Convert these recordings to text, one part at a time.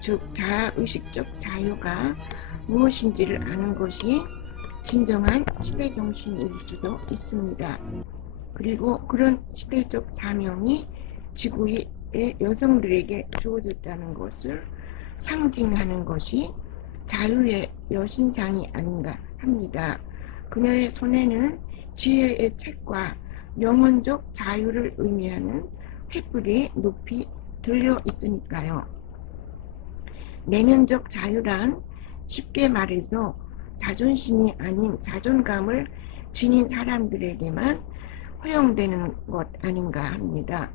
즉 자아의식적 자유가 무엇인지를 아는 것이 진정한 시대정신일 수도 있습니다. 그리고 그런 시대적 사명이 지구의 여성들에게 주어졌다는 것을 상징하는 것이 자유의 여신상이 아닌가 합니다. 그녀의 손에는 지혜의 책과 영혼적 자유를 의미하는 횃불이 높이 들려 있으니까요. 내면적 자유란 쉽게 말해서 자존심이 아닌 자존감을 지닌 사람들에게만 허용되는 것 아닌가 합니다.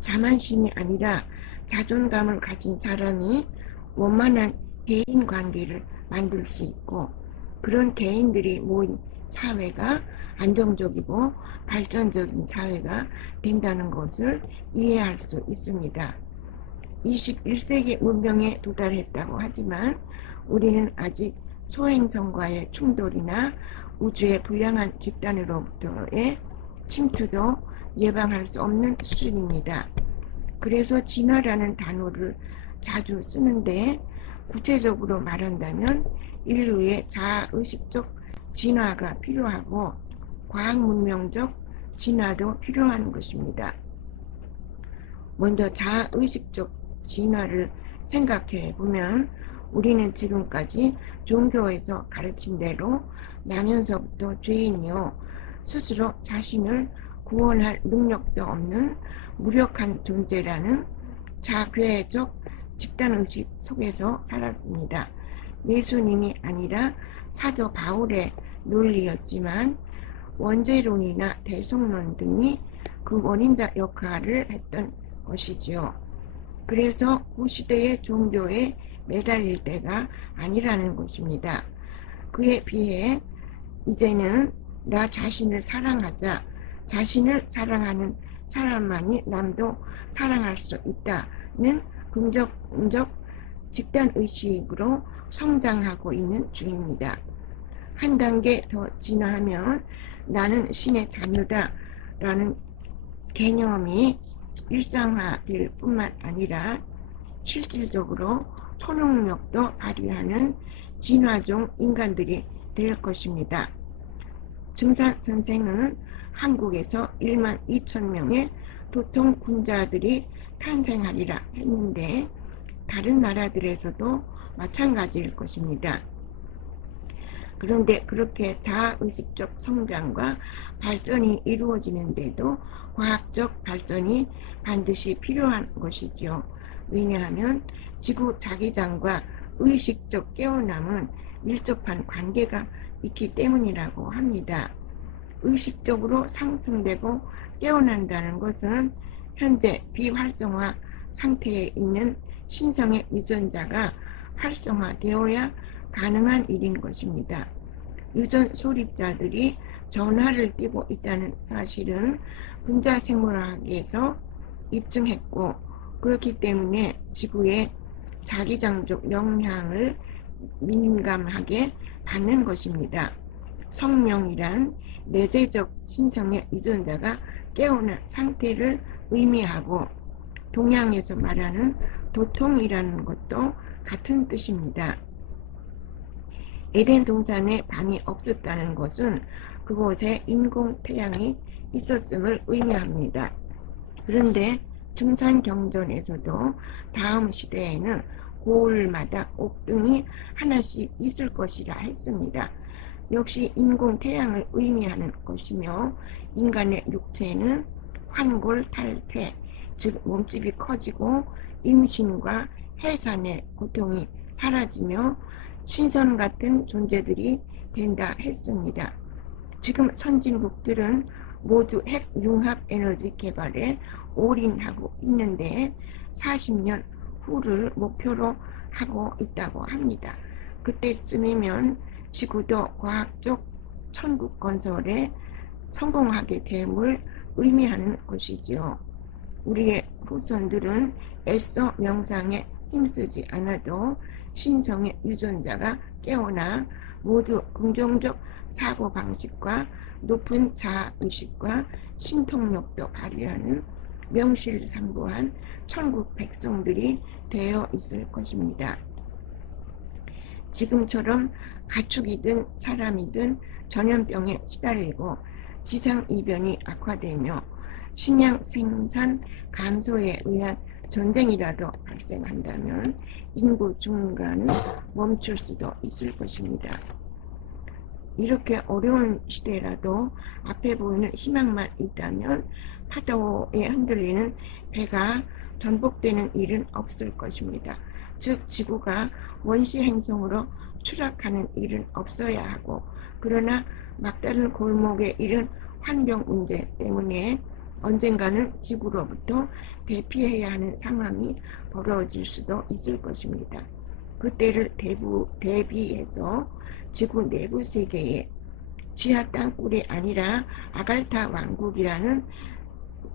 자만심이 아니라 자존감을 가진 사람이 원만한 개인 관계를 만들 수 있고, 그런 개인들이 모인 사회가 안정적이고 발전적인 사회가 된다는 것을 이해할 수 있습니다. 21세기 문명에 도달했다고 하지만 우리는 아직 소행성과의 충돌이나 우주의 불량한 집단으로부터의 침투도 예방할 수 없는 수준입니다. 그래서 진화라는 단어를 자주 쓰는데, 구체적으로 말한다면 인류의 자아의식적 진화가 필요하고 과학문명적 진화도 필요한 것입니다. 먼저 자아의식적 진화를 생각해 보면 우리는 지금까지 종교에서 가르친 대로 나면서부터 죄인이요, 스스로 자신을 구원할 능력도 없는 무력한 존재라는 자괴적 집단의식 속에서 살았습니다. 예수님이 아니라 사도 바울의 논리였지만 원죄론이나 대속론 등이 그 원인자 역할을 했던 것이지요. 그래서 구시대의 종교에 매달릴 때가 아니라는 것입니다. 그에 비해 이제는 나 자신을 사랑하자, 자신을 사랑하는 사람만이 남도 사랑할 수 있다는 긍정적 집단의식으로 성장하고 있는 중입니다. 한 단계 더 진화하면 나는 신의 자녀다 라는 개념이 일상화될 뿐만 아니라 실질적으로 초능력도 발휘하는 진화종 인간들이 될 것입니다. 증산 선생은 한국에서 1만 2천 명의 도통군자들이 탄생하리라 했는데 다른 나라들에서도 마찬가지일 것입니다. 그런데 그렇게 자아의식적 성장과 발전이 이루어지는데도 과학적 발전이 반드시 필요한 것이지요. 왜냐하면 지구 자기장과 의식적 깨어남은 밀접한 관계가 있기 때문이라고 합니다. 의식적으로 상승되고 깨어난다는 것은 현재 비활성화 상태에 있는 신성의 유전자가 활성화되어야 가능한 일인 것입니다. 유전 소립자들이 전화를 띄고 있다는 사실은 분자생물학에서 입증했고, 그렇기 때문에 지구의 자기장적 영향을 민감하게 받는 것입니다. 성명이란 내재적 신성의 유전자가 깨어난 상태를 의미하고, 동양에서 말하는 도통이라는 것도 같은 뜻입니다. 에덴 동산에 밤이 없었다는 것은 그곳에 인공 태양이 있었음을 의미합니다. 그런데 증산경전에서도 다음 시대에는 고을마다 옥등이 하나씩 있을 것이라 했습니다. 역시 인공 태양을 의미하는 것이며, 인간의 육체는 환골탈태, 즉 몸집이 커지고 임신과 해산의 고통이 사라지며 신선 같은 존재들이 된다 했습니다. 지금 선진국들은 모두 핵 융합 에너지 개발에 올인하고 있는데 40년 후를 목표로 하고 있다고 합니다. 그때쯤이면 지구도 과학적 천국 건설에 성공하게 됨을 의미하는 것이지요. 우리의 후손들은 애써 명상에 힘쓰지 않아도 신성의 유전자가 깨어나 모두 긍정적 사고방식과 높은 자아의식과 신통력도 발휘하는 명실상부한 천국 백성들이 되어 있을 것입니다. 지금처럼 가축이든 사람이든 전염병에 시달리고 기상이변이 악화되며 식량 생산 감소에 의한 전쟁이라도 발생한다면 인구 증가는 멈출 수도 있을 것입니다. 이렇게 어려운 시대라도 앞에 보이는 희망만 있다면 파도에 흔들리는 배가 전복되는 일은 없을 것입니다. 즉 지구가 원시 행성으로 추락하는 일은 없어야 하고, 그러나 막다른 골목에 이른 환경 문제 때문에 언젠가는 지구로부터 대피해야 하는 상황이 벌어질 수도 있을 것입니다. 그때를 대비해서 지구 내부 세계에 지하 땅굴이 아니라 아갈타 왕국이라는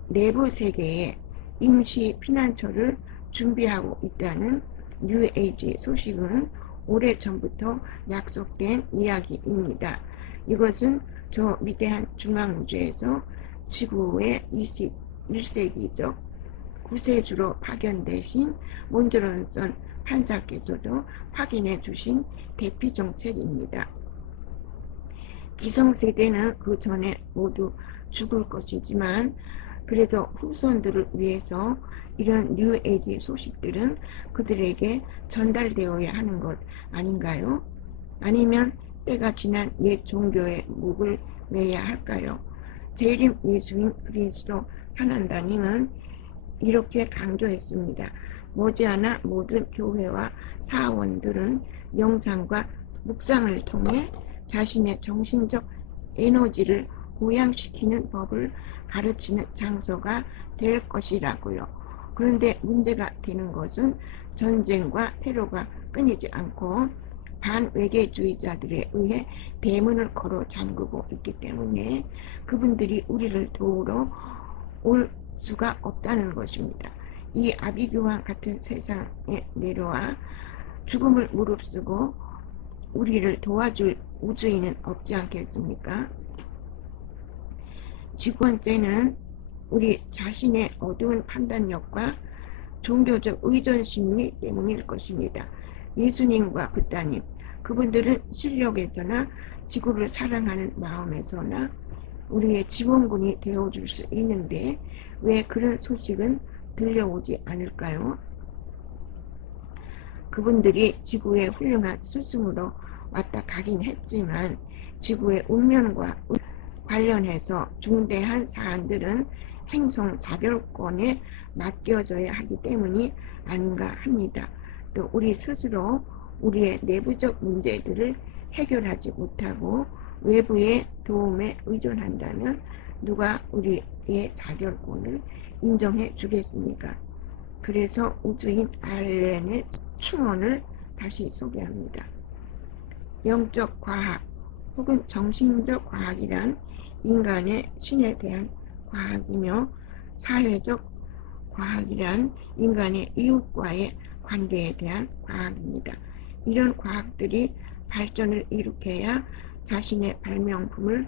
내부 세계에 임시 피난처를 준비하고 있다는 뉴에이지 소식은 오래전부터 약속된 이야기입니다. 이것은 저 위대한 중앙우주에서 지구의 21세기적 구세주로 파견되신 몬드런선 판사께서도 확인해 주신 대피 정책입니다. 기성세대는 그 전에 모두 죽을 것이지만 그래도 후손들을 위해서 이런 뉴에이지 소식들은 그들에게 전달되어야 하는 것 아닌가요? 아니면 때가 지난 옛 종교의 목을 매야 할까요? 재림 예수인 그리스도 산한다님은 이렇게 강조했습니다. 머지않아 모든 교회와 사원들은 명상과 묵상을 통해 자신의 정신적 에너지를 고양시키는 법을 가르치는 장소가 될 것이라고요. 그런데 문제가 되는 것은 전쟁과 테러가 끊이지 않고 반외계주의자들에 의해 대문을 걸어 잠그고 있기 때문에 그분들이 우리를 도우러 올 수가 없다는 것입니다. 이 아비규와 같은 세상에 내려와 죽음을 무릅쓰고 우리를 도와줄 우주인은 없지 않겠습니까? 지구원죄는 우리 자신의 어두운 판단력과 종교적 의존심리 때문일 것입니다. 예수님과 붓다님, 그분들은 실력에서나 지구를 사랑하는 마음에서나 우리의 지원군이 되어줄 수 있는데 왜 그런 소식은 들려오지 않을까요? 그분들이 지구의 훌륭한 스승으로 왔다 가긴 했지만 지구의 운명과 관련해서 중대한 사안들은 행성 자결권에 맡겨져야 하기 때문이 아닌가 합니다. 또 우리 스스로 우리의 내부적 문제들을 해결하지 못하고 외부의 도움에 의존한다면 누가 우리의 자결권을 인정해 주겠습니까? 그래서 우주인 알렌의 충언을 다시 소개합니다. 영적 과학 혹은 정신적 과학이란 인간의 신에 대한 과학이며 사회적 과학이란 인간의 이웃과의 관계에 대한 과학입니다. 이런 과학들이 발전을 일으켜야 자신의 발명품을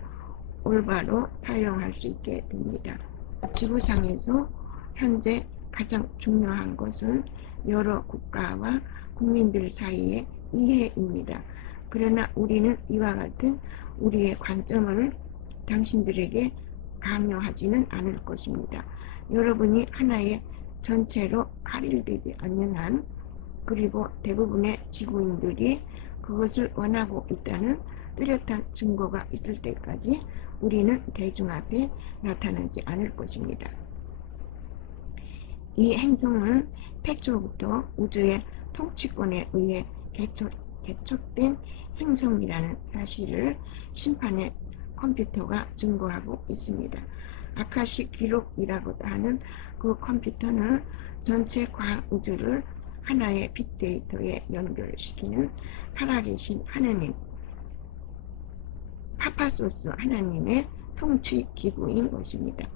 올바로 사용할 수 있게 됩니다. 지구상에서 현재 가장 중요한 것은 여러 국가와 국민들 사이의 이해입니다. 그러나 우리는 이와 같은 우리의 관점을 당신들에게 강요하지는 않을 것입니다. 여러분이 하나의 전체로 할일되지 않는 한, 그리고 대부분의 지구인들이 그것을 원하고 있다는 뚜렷한 증거가 있을 때까지 우리는 대중 앞에 나타나지 않을 것입니다. 이 행성은 태초부터 우주의 통치권에 의해 개척된 행성이라는 사실을 심판의 컴퓨터가 증거하고 있습니다. 아카식 기록이라고도 하는 그 컴퓨터는 전체 과학 우주를 하나의 빅데이터에 연결시키는 살아계신 하나님, 파파소스 하나님의 통치 기구인 것입니다.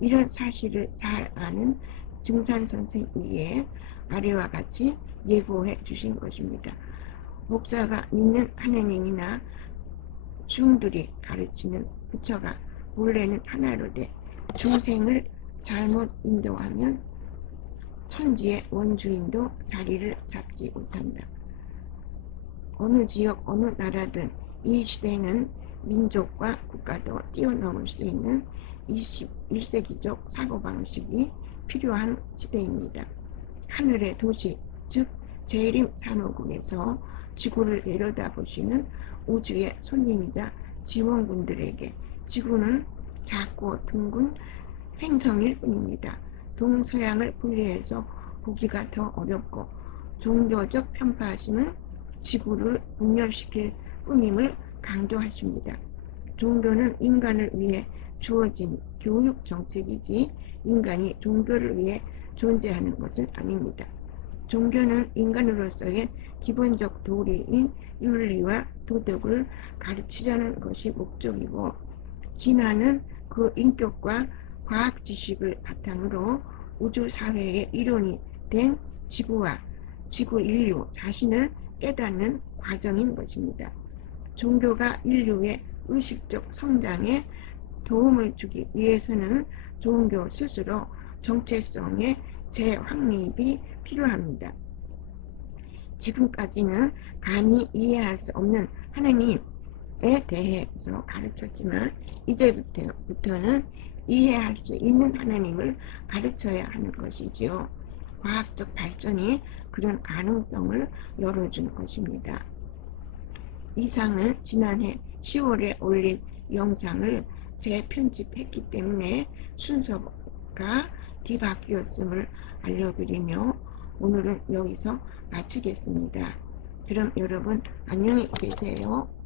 이런 사실을 잘 아는 증산 선생이기에 아래와 같이 예고해 주신 것입니다. 목사가 믿는 하나님이나 중들이 가르치는 부처가 본래는 하나로 돼 중생을 잘못 인도하면 천지의 원주인도 자리를 잡지 못한다. 어느 지역, 어느 나라든 이 시대는 민족과 국가도 뛰어넘을 수 있는 21세기적 사고방식이 필요한 시대입니다. 하늘의 도시, 즉 재림 산호군에서 지구를 내려다보시는 우주의 손님이자 지원군들에게 지구는 작고 둥근 행성일 뿐입니다. 동서양을 분리해서 보기가 더 어렵고 종교적 편파심은 지구를 분열시킬 뿐임을 강조하십니다. 종교는 인간을 위해 주어진 교육 정책이지 인간이 종교를 위해 존재하는 것은 아닙니다. 종교는 인간으로서의 기본적 도리인 윤리와 도덕을 가르치자는 것이 목적이고, 진화는 그 인격과 과학 지식을 바탕으로 우주 사회의 이론이 된 지구와 지구 인류 자신을 깨닫는 과정인 것입니다. 종교가 인류의 의식적 성장에 도움을 주기 위해서는 종교 스스로 정체성의 재확립이 필요합니다. 지금까지는 감히 이해할 수 없는 하나님에 대해서 가르쳤지만 이제부터는 이해할 수 있는 하나님을 가르쳐야 하는 것이지요. 과학적 발전이 그런 가능성을 열어준 것입니다. 이상은 지난해 10월에 올린 영상을 재편집했기 때문에 순서가 뒤바뀌었음을 알려드리며 오늘은 여기서 마치겠습니다. 그럼 여러분 안녕히 계세요.